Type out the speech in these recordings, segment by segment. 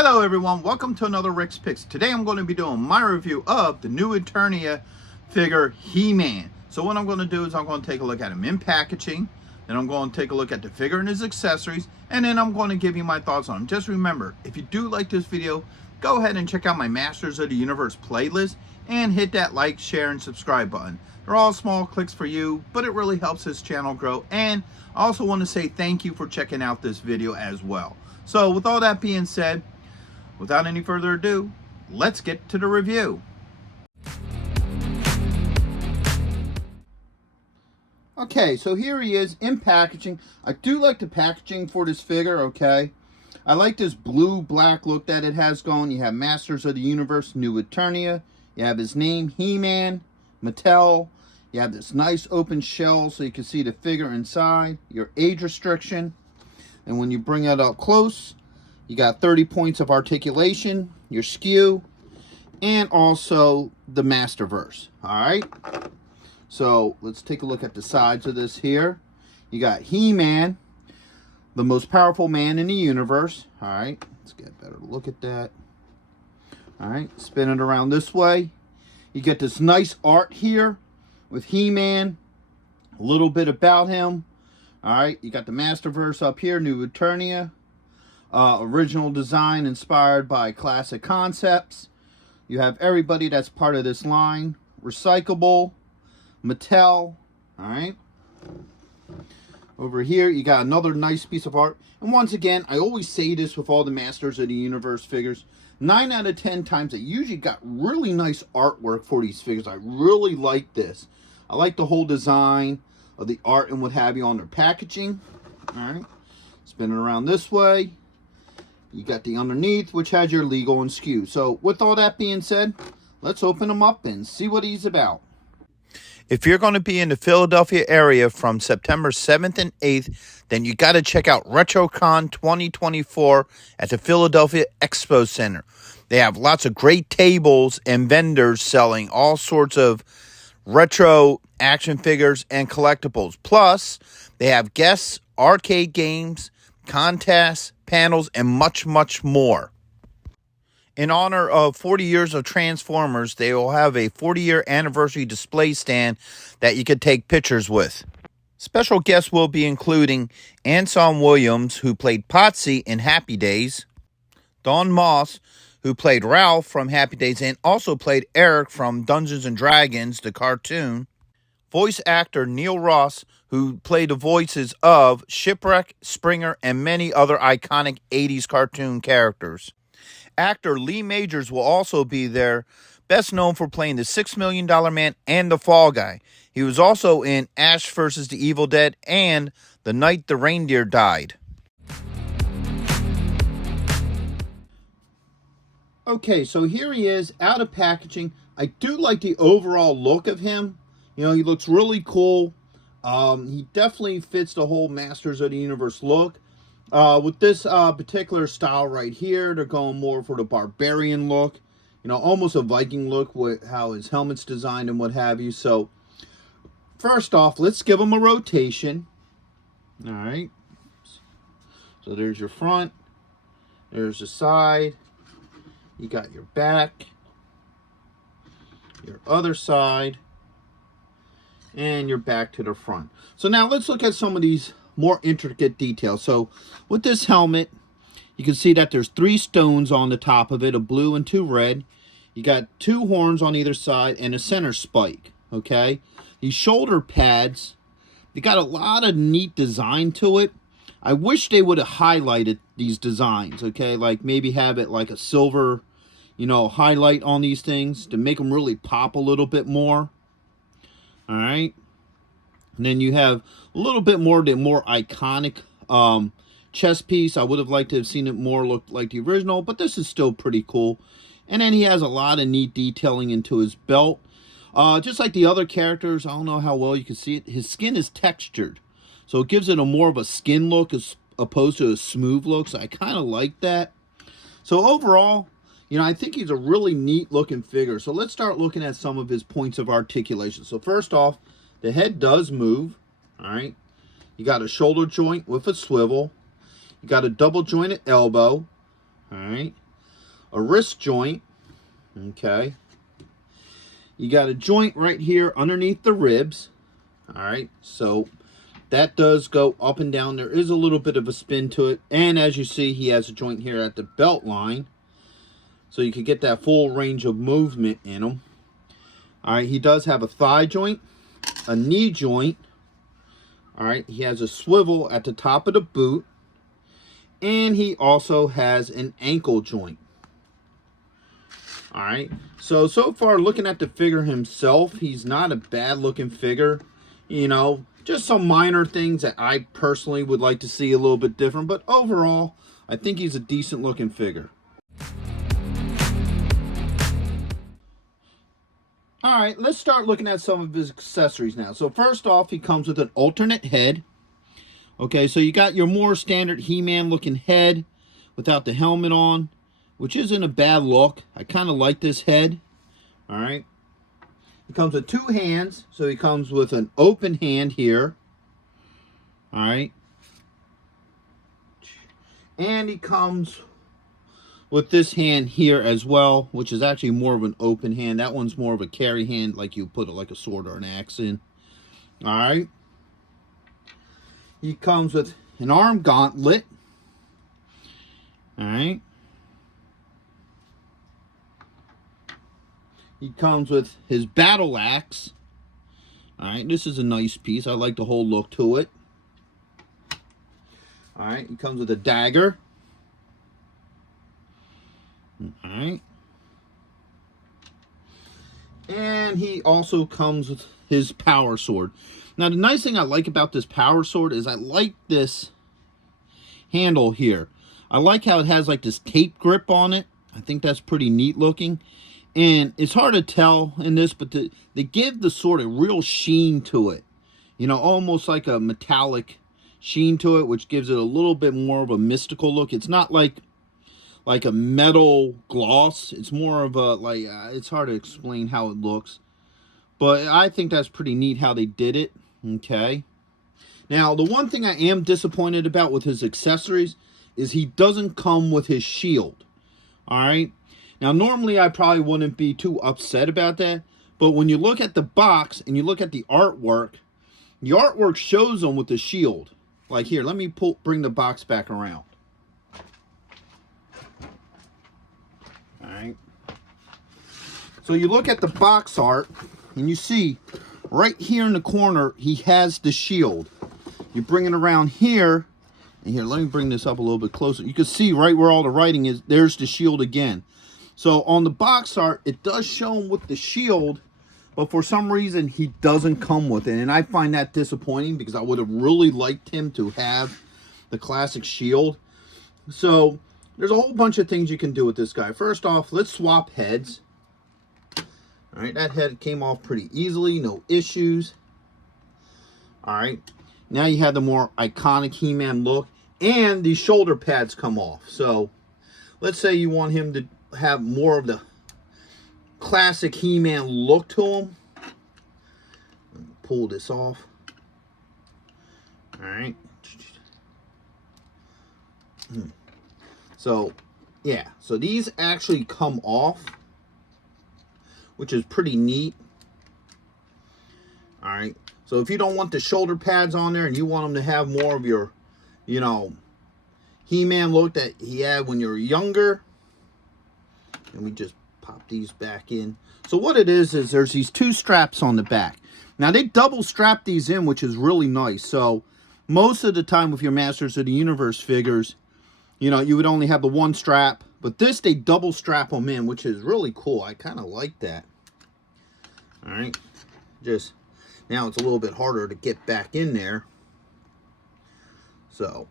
Hello everyone, welcome to another Rick's Picks. Today I'm going to be doing my review of the new Eternia figure He-Man. So what I'm going to do is I'm going to take a look at him in packaging, then I'm going to take a look at the figure and his accessories, and then I'm going to give you my thoughts on him. Just remember, if you do like this video, go ahead and check out my Masters of the Universe playlist and hit that like, share, and subscribe button. They're all small clicks for you, but it really helps this channel grow. And I also want to say thank you for checking out this video as well. So with all that being said, without any further ado, let's get to the review. Okay, so here he is in packaging. I do like the packaging for this figure, okay? I like this blue-black look that it has going. You have Masters of the Universe, New Eternia. You have his name, He-Man, Mattel. You have this nice open shell so you can see the figure inside. Your age restriction. And when you bring it up close, you got 30 points of articulation, your skew, and also the Masterverse. Alright? So let's take a look at the sides of this here. You got He-Man, the most powerful man in the universe. Alright, let's get a better look at that. Alright, spin it around this way. You get this nice art here with He-Man, a little bit about him. Alright, you got the Masterverse up here, New Eternia. Original design inspired by classic concepts. You have everybody that's part of this line. Recyclable, Mattel. Alright. Over here, you got another nice piece of art. And once again, I always say this with all the Masters of the Universe figures. 9 out of 10 times, they usually got really nice artwork for these figures. I really like this. I like the whole design of the art and what have you on their packaging. Alright. Spin it around this way. You got the underneath, which has your legal and skew. So with all that being said, let's open him up and see what he's about. If you're going to be in the Philadelphia area from September 7th and 8th, then you got to check out RetroCon 2024 at the Philadelphia Expo Center. They have lots of great tables and vendors selling all sorts of retro action figures and collectibles. Plus, they have guests, arcade games, contests, panels, and much, much more. In honor of 40 years of Transformers, they will have a 40-year anniversary display stand that you could take pictures with. Special guests will be including Anson Williams, who played Potsy in Happy Days, Don Moss, who played Ralph from Happy Days and also played Eric from Dungeons & Dragons, the cartoon, voice actor Neil Ross, who played the voices of Shipwreck, Springer, and many other iconic 80s cartoon characters. Actor Lee Majors will also be there, best known for playing the $6 Million Man and the Fall Guy. He was also in Ash vs. the Evil Dead and The Night the Reindeer Died. Okay, so here he is, out of packaging. I do like the overall look of him. You know, he looks really cool. He definitely fits the whole Masters of the Universe look. With this particular style right here, they're going more for the barbarian look. You know, almost a Viking look with how his helmet's designed and what have you. So, first off, let's give him a rotation. Alright. So there's your front. There's the side. You got your back. Your other side. And you're back to the front. So now let's look at some of these more intricate details. So with this helmet, you can see that there's 3 stones on the top of it, a blue and 2 red. You got 2 horns on either side and a center spike, okay? These shoulder pads, they got a lot of neat design to it. I wish they would have highlighted these designs, okay? Like maybe have it like a silver, you know, highlight on these things to make them really pop a little bit more. All right, and then you have a little bit more the more iconic chest piece. I would have liked to have seen it more look like the original, but this is still pretty cool. And then he has a lot of neat detailing into his belt. Just like the other characters, I don't know how well you can see it. His skin is textured, so it gives it a more of a skin look as opposed to a smooth look. So I kind of like that. So overall, you know, I think he's a really neat looking figure. So let's start looking at some of his points of articulation. So first off, the head does move. All right. You got a shoulder joint with a swivel. You got a double jointed elbow. All right. a wrist joint. Okay. You got a joint right here underneath the ribs. All right. So that does go up and down. There is a little bit of a spin to it. And as you see, he has a joint here at the belt line. So you can get that full range of movement in him. All right. He does have a thigh joint, a knee joint. All right. He has a swivel at the top of the boot. And he also has an ankle joint. All right. So far, looking at the figure himself, he's not a bad looking figure. You know, just some minor things that I personally would like to see a little bit different. But overall, I think he's a decent looking figure. All right, let's start looking at some of his accessories now. So first off, he comes with an alternate head. Okay, so you got your more standard He-Man looking head without the helmet on, which isn't a bad look. I kind of like this head. All right. He comes with two hands, so he comes with an open hand here. All right. And he comes with this hand here as well, which is actually more of an open hand. That one's more of a carry hand, like you put it like a sword or an axe in. All right. He comes with an arm gauntlet. All right. He comes with his battle axe. All right. This is a nice piece. I like the whole look to it. All right. He comes with a dagger. All right. And he also comes with his power sword. Now, the nice thing I like about this power sword is I like this handle here. I like how it has like this tape grip on it. I think that's pretty neat looking. And it's hard to tell in this, but they give the sword a real sheen to it. You know, almost like a metallic sheen to it, which gives it a little bit more of a mystical look. It's not like a metal gloss. It's more of a, like, it's hard to explain how it looks. But I think that's pretty neat how they did it. Okay. Now, the one thing I am disappointed about with his accessories is he doesn't come with his shield. All right. Now, normally I probably wouldn't be too upset about that. But when you look at the box and you look at the artwork shows him with the shield. Like here, let me bring the box back around. All right. So you look at the box art and you see right here in the corner, he has the shield. You bring it around here, and here, let me bring this up a little bit closer. You can see right where all the writing is, there's the shield again. So on the box art, it does show him with the shield, but for some reason, he doesn't come with it. And I find that disappointing because I would have really liked him to have the classic shield. So there's a whole bunch of things you can do with this guy. First off, let's swap heads. All right, that head came off pretty easily, no issues. All right, now you have the more iconic He-Man look, and the shoulder pads come off. So let's say you want him to have more of the classic He-Man look to him. Pull this off. All right. So, yeah, so these actually come off, which is pretty neat. All right. So if you don't want the shoulder pads on there and you want them to have more of your, you know, He-Man look that he had when you were younger, and we just pop these back in. So what it is there's these two straps on the back. Now they double strap these in, which is really nice. So most of the time with your Masters of the Universe figures, you know, you would only have the one strap. But this, they double strap them in, which is really cool. I kind of like that. All right. Just, now it's a little bit harder to get back in there. So.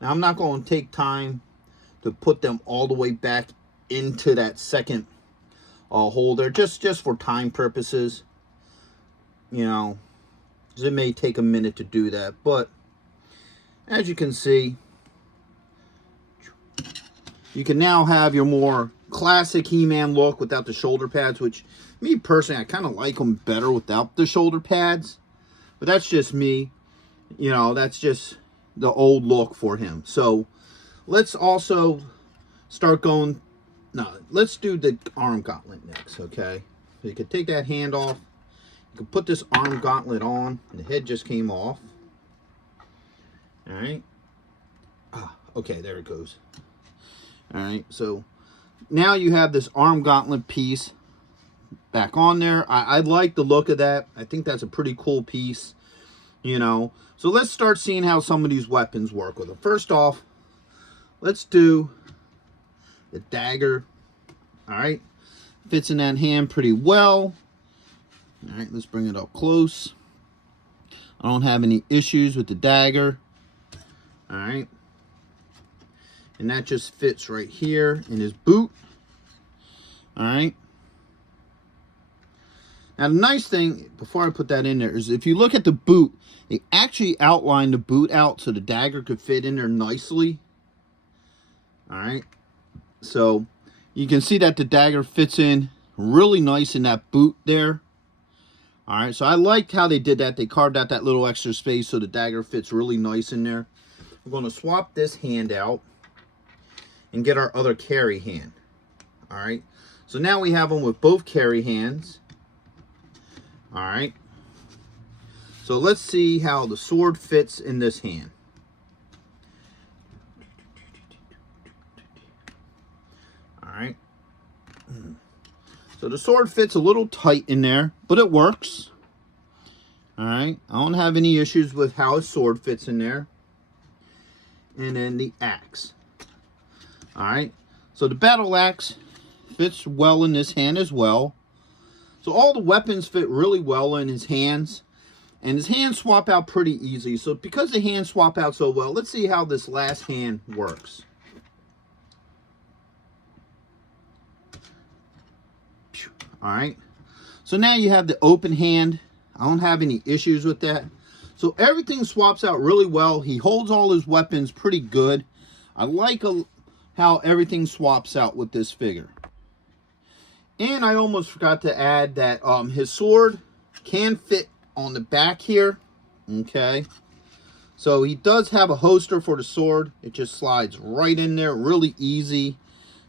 Now, I'm not going to take time to put them all the way back into that second holder, just for time purposes. You know, 'cause it may take a minute to do that. But as you can see, you can now have your more classic He-Man look without the shoulder pads, which me personally, I kind of like them better without the shoulder pads. But that's just me. You know, that's just the old look for him. So let's also start going. No, let's do the arm gauntlet next, okay? So you can take that hand off. You can put this arm gauntlet on. The head just came off. All right. Okay, there it goes. All right, so now you have this arm gauntlet piece back on there. I like the look of that. I think that's a pretty cool piece, you know. So let's start seeing how some of these weapons work with them. First off, let's do the dagger. All right, fits in that hand pretty well. All right, let's bring it up close. I don't have any issues with the dagger. All right. And that just fits right here in his boot. All right. Now, the nice thing, before I put that in there, is if you look at the boot, they actually outlined the boot out so the dagger could fit in there nicely. All right. So, you can see that the dagger fits in really nice in that boot there. All right. So, I like how they did that. They carved out that little extra space so the dagger fits really nice in there. We're going to swap this hand out and get our other carry hand. All right, so now we have them with both carry hands. All right, so let's see how the sword fits in this hand. All right, so the sword fits a little tight in there, but it works. All right, I don't have any issues with how a sword fits in there. And then the axe. All right, so the battle axe fits well in this hand as well. So all the weapons fit really well in his hands, and his hands swap out pretty easy. So because the hands swap out so well, let's see how this last hand works. All right, so now you have the open hand. I don't have any issues with that. So everything swaps out really well. He holds all his weapons pretty good. I like how everything swaps out with this figure. And I almost forgot to add that his sword can fit on the back here. Okay. So he does have a holster for the sword. It just slides right in there. Really easy.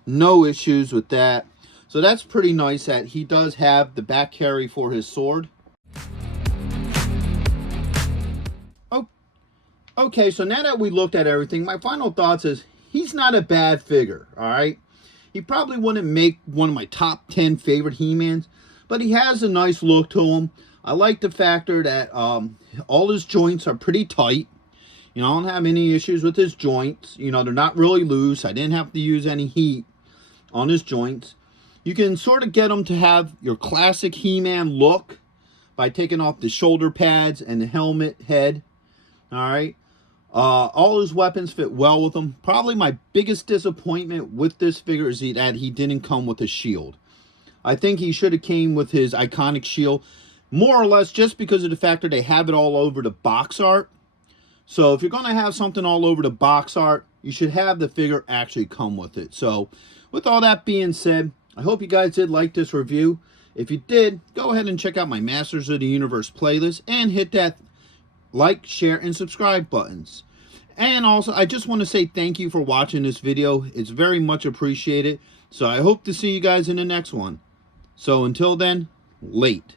No issues with that. So that's pretty nice that he does have the back carry for his sword. Okay, so now that we looked at everything, my final thoughts is he's not a bad figure, all right? He probably wouldn't make one of my top 10 favorite He-Mans, but he has a nice look to him. I like the factor that all his joints are pretty tight. You know, I don't have any issues with his joints. You know, they're not really loose. I didn't have to use any heat on his joints. You can sort of get him to have your classic He-Man look by taking off the shoulder pads and the helmet head, all right? All his weapons fit well with him. Probably my biggest disappointment with this figure is that he didn't come with a shield. I think he should have came with his iconic shield, more or less just because of the fact that they have it all over the box art. So if you're going to have something all over the box art, you should have the figure actually come with it. So with all that being said, I hope you guys did like this review. If you did, go ahead and check out my Masters of the Universe playlist and hit that like, share, and subscribe buttons. And also, I just want to say thank you for watching this video. It's very much appreciated. So I hope to see you guys in the next one. So until then, late.